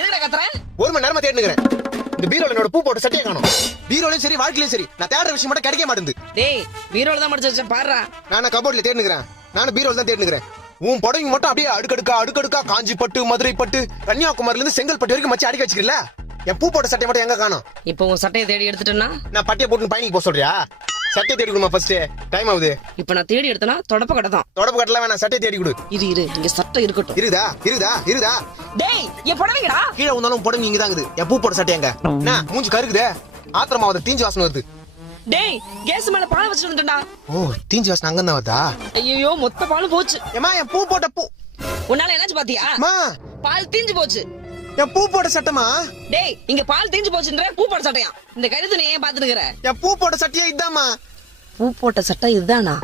எதுடா கத்துற? ஒரு மணி நேரமா தேடினுக்கிறேன். இந்த பீரோல என்னோட பூ போட்ட சட்டையை காணோம். பீரோலயும் சரி வாழ்க்கையிலும் சரி நான் தேடுற விஷயம் மட்டும் கிடைக்க மாட்டேங்குது. டேய் பீரோல தான் மடிச்சு வச்சேன் பாருடா. நான் கபோர்ட்ல தேடினுக்கிறேன். நானும் பீரோல தான் தேடினுக்கிறேன். உன் புடவைங்க மட்டும் அப்படியே அடுக்கடுக்கா காஞ்சி பட்டு, மதுரை பட்டு, கன்னியாகுமரியில இருந்து செங்கல்பட்டு வரைக்கும் மச்சி அடிக்க வச்சிருக்கல. என் பூ போட்ட சட்டை மட்டும் எங்க காணோம்? இப்போ உன் சட்டையை தேடி எடுத்துட்டேன்னா நான் பட்டியை போட்டு பயணிக்கு போக சொல்றியா? சட்டையை தேடி கொடுமா ஃபர்ஸ்ட். டைம் ஆகுது. இப்போ நான் தேடி எடுத்தனா தொடப்ப கடை தான். தொடப்பு கட்டல வேணாம், சட்டையை தேடி கொடு. இரு இங்க சட்டை இருக்கட்டும். இருதா. டேய் என் புடவைங்கடா. கீழே வந்தாலும் புடவை இங்க தான் இருக்குது. என் பூ போட்ட சட்டை எங்க? என்ன மூஞ்சி கருக்குதே? ஆத்திரமா வந்து தீஞ்சு வாசனை வருது. டேய் கேஸ் மேல பால் வச்சிட்டு வந்துட்டேன்டா. ஓ தீஞ்சு வாசனை அங்க தான் வருதா? ஐயோ மொத்த பாலும் போச்சு. ஏமா என் பூ போட்ட பூ உன்னால என்னாச்சு பாத்தியா? மா பால் தீஞ்சு போச்சு. என் பூ போட்ட சட்டமா? டேய் இங்க பால் தீஞ்சு போச்சுன்ற பூ போட்ட சட்டையா? இந்த கருத்து நீ ஏன் பாத்துட்டு இருக்கற? என் பூ போட்ட சட்டையே இதாமா? பூ போட்ட சட்டை இதுதானா?